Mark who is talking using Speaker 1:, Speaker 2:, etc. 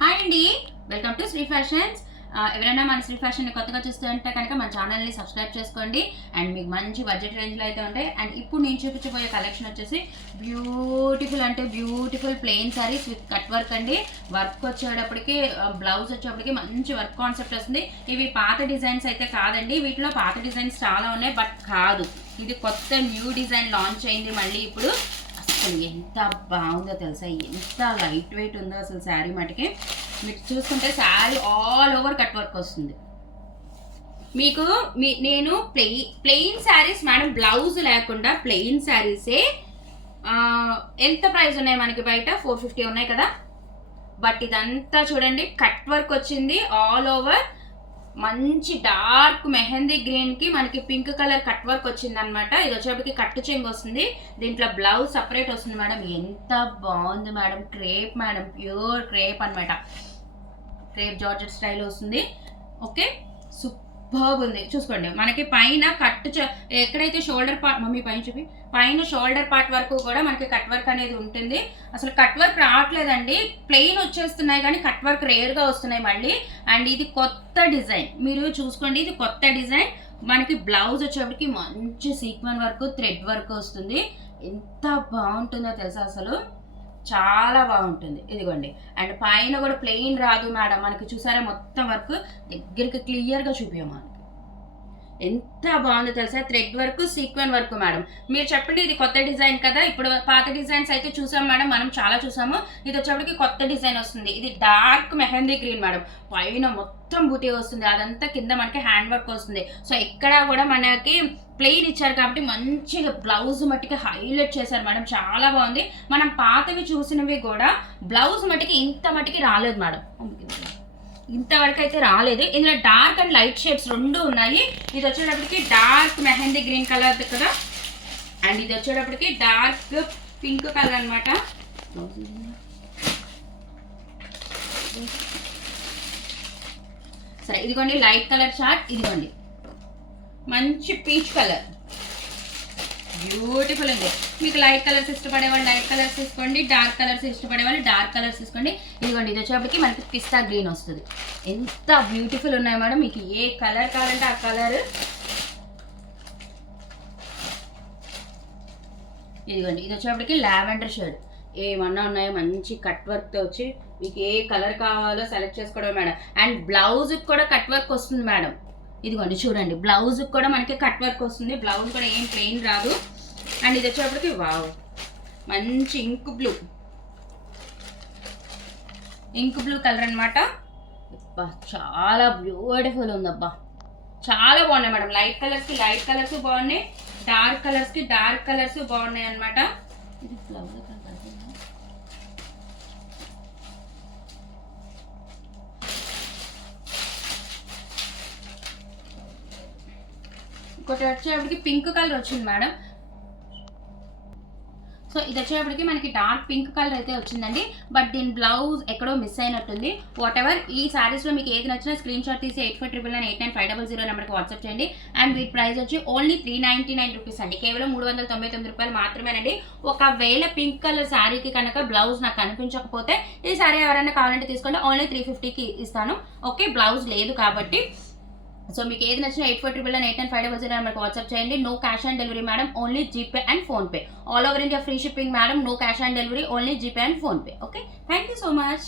Speaker 1: Hi అండి. Welcome to Shri fashions ఎవరైనా మన శ్రీ ఫ్యాషన్ కొత్తగా చూస్తుంటే కనుక మన ఛానల్ని సబ్స్క్రైబ్ చేసుకోండి. అండ్ మీకు మంచి బడ్జెట్ రేంజ్లో అయితే ఉంటాయి. అండ్ ఇప్పుడు నేను చూపించబోయే కలెక్షన్ వచ్చేసి బ్యూటిఫుల్ అంటే beautiful plain saris with cut work అండి. వర్క్ వచ్చేటప్పటికి uh, బ్లౌజ్ వచ్చేటప్పటికి మంచి వర్క్ కాన్సెప్ట్ వస్తుంది. ఇవి పాత డిజైన్స్ అయితే కాదండి. వీటిలో పాత డిజైన్స్ చాలా ఉన్నాయి బట్ కాదు. ఇది కొత్త న్యూ డిజైన్ లాంచ్ అయింది మళ్ళీ ఇప్పుడు. అసలు ఎంత బాగుందో తెలుసా? ఎంత లైట్ వెయిట్ ఉందో అసలు శారీ మటుకి? మీరు చూసుకుంటే sari all over cut work వస్తుంది. మీకు మీ నేను ప్లెయి ప్లెయిన్ శారీస్ మేడం బ్లౌజ్ లేకుండా ప్లెయిన్ శారీసే ఎంత ప్రైస్ ఉన్నాయి మనకి బయట? ఫోర్ ఫిఫ్టీ ఉన్నాయి కదా? బట్ ఇదంతా చూడండి కట్ వర్క్ వచ్చింది ఆల్ ఓవర్ మంచి డార్క్ మెహందీ గ్రీన్కి మనకి పింక్ కలర్ కట్ వర్క్ వచ్చింది అనమాట ఇది వచ్చేప్పటికి కట్టు చెంగు వస్తుంది. దీంట్లో బ్లౌజ్ సపరేట్ వస్తుంది మేడం. ఎంత బాగుంది madam. Crepe madam. Pure crepe అన్నమాట. క్రేప్ జార్జెట్ స్టైల్ వస్తుంది. ఓకే. సూపర్ ఉంది చూసుకోండి. మనకి పైన కట్ చ- ఎక్కడైతే షోల్డర్ పార్ట్ మమ్మీ పైన చూపి పైన షోల్డర్ పార్ట్ వరకు కూడా మనకి కట్ వర్క్ అనేది ఉంటుంది. అసలు కట్ వర్క్ రావట్లేదండి. ప్లెయిన్ వచ్చేస్తున్నాయి కానీ కట్ వర్క్ రేర్గా వస్తున్నాయి మళ్ళీ. అండ్ ఇది కొత్త డిజైన్. మీరు చూసుకోండి ఇది కొత్త డిజైన్. మనకి బ్లౌజ్ వచ్చేప్పటికి మంచి సీక్వెన్ వర్క్ థ్రెడ్ వర్క్ వస్తుంది. ఎంత బాగుంటుందో తెలుసా అసలు? చాలా బాగుంటుంది. ఇదిగోండి. అండ్ పైన కూడా ప్లెయిన్ రాదు మేడం. మనకి చూసారా? మొత్తం వర్క్ దగ్గరికి క్లియర్గా చూపించాం ఎంత బాగుందో తెలుసా? Thread work sequin work madam. మీరు చెప్పండి ఇది కొత్త డిజైన్ కదా? ఇప్పుడు పాత డిజైన్స్ అయితే చూసాం మేడం. మనం చాలా చూసాము. ఇది వచ్చేప్పటికి కొత్త డిజైన్ వస్తుంది. ఇది డార్క్ మెహందీ గ్రీన్ మేడం. పైన మొత్తం బూటీ వస్తుంది. అదంతా కింద మనకి హ్యాండ్ వర్క్ వస్తుంది. సో ఇక్కడ కూడా మనకి ప్లెయిన్ ఇచ్చారు కాబట్టి మంచిగా బ్లౌజ్ మట్టికి హైలైట్ చేశారు మేడం. చాలా బాగుంది. మనం పాతవి చూసినవి కూడా బ్లౌజ్ మట్టికి ఇంత మట్టికి రాలేదు మేడం. ఇంతవరకు అయితే రాలేదు. ఇందులో డార్క్ అండ్ లైట్ షేడ్స్ రెండు ఉన్నాయి. ఇది వచ్చేటప్పటికి డార్క్ మెహందీ గ్రీన్ కలర్ కదా. అండ్ ఇది వచ్చేటప్పటికి డార్క్ పింక్ కలర్ అనమాట సరే ఇదిగోండి లైట్ కలర్ చార్ట్. ఇదిగోండి. మంచి పీచ్ కలర్. బ్యూటిఫుల్ ఉంది. మీకు లైట్ కలర్స్ ఇష్టపడే వాళ్ళు లైట్ కలర్స్ తీసుకోండి డార్క్ కలర్స్ ఇష్టపడే వాళ్ళు డార్క్ కలర్స్ తీసుకోండి. ఇదిగోండి ఇది వచ్చేప్పటికి మనకి పిస్తా గ్రీన్ వస్తుంది. ఎంత బ్యూటిఫుల్ ఉన్నాయి మేడం మీకు ఏ కలర్ కావాలంటే ఆ కలర్ ఇదిగోండి ఇది వచ్చేప్పటికి లావెండర్ షేడ్ ఏమన్నా ఉన్నాయో? మంచి కట్ వర్క్తో వచ్చి మీకు ఏ కలర్ కావాలో సెలెక్ట్ చేసుకోవడం మేడం అండ్ బ్లౌజ్కి కూడా కట్ వర్క్ వస్తుంది మేడం ఇదిగోండి చూడండి. బ్లౌజ్ కూడా మనకి కట్ వర్క్ వస్తుంది. బ్లౌజ్ కూడా ఏం ప్లెయిన్ రాదు. అండ్ ఇది వచ్చేటప్పటికి వావ్. మంచి ink blue ink blue colour అనమాట చాలా బ్యూటిఫుల్ ఉందబ్బా. చాలా బాగున్నాయి మేడం. లైట్ కలర్స్కి లైట్ కలర్స్ బాగున్నాయి. డార్క్ కలర్స్కి డార్క్ కలర్స్ బాగున్నాయి అనమాట ఇది బ్లౌజ్ ఇంకోటి వచ్చేప్పటికి పింక్ కలర్ వచ్చింది మేడం. సో ఇది వచ్చేప్పటికి మనకి డార్క్ పింక్ కలర్ అయితే వచ్చిందండి. బట్ దీని బ్లౌజ్ ఎక్కడో మిస్ అయినట్టుంది. వాట్ ఎవర్ ఈ సారీస్లో మీకు ఏది నచ్చినా స్క్రీన్ షాట్ తీసి eight five triple nine eight nine five double zero నెంబర్కి వాట్సాప్ చేయండి. అండ్ వీటి ప్రైస్ వచ్చి only three ninety nine rupees అండి. కేవలం మూడు వందల తొంభై తొమ్మిది రూపాయలు మాత్రమేనండి. ఒకవేళ పింక్ కలర్ శారీకి కనుక బ్లౌజ్ నాకు కనిపించకపోతే ఈ శారీ ఎవరైనా కావాలంటే తీసుకోండి. ఓన్లీ త్రీ ఫిఫ్టీకి ఇస్తాను. ఓకే బ్లౌజ్ లేదు కాబట్టి. సో మీకు ఏది నచ్చినా eight four triple nine eight nine five double zero నెంబర్కి వాట్సాప్ చేయండి. No cash on delivery madam only GPay and PhonePe all over India free shipping madam no cash on delivery only GPay and PhonePe okay thank you so much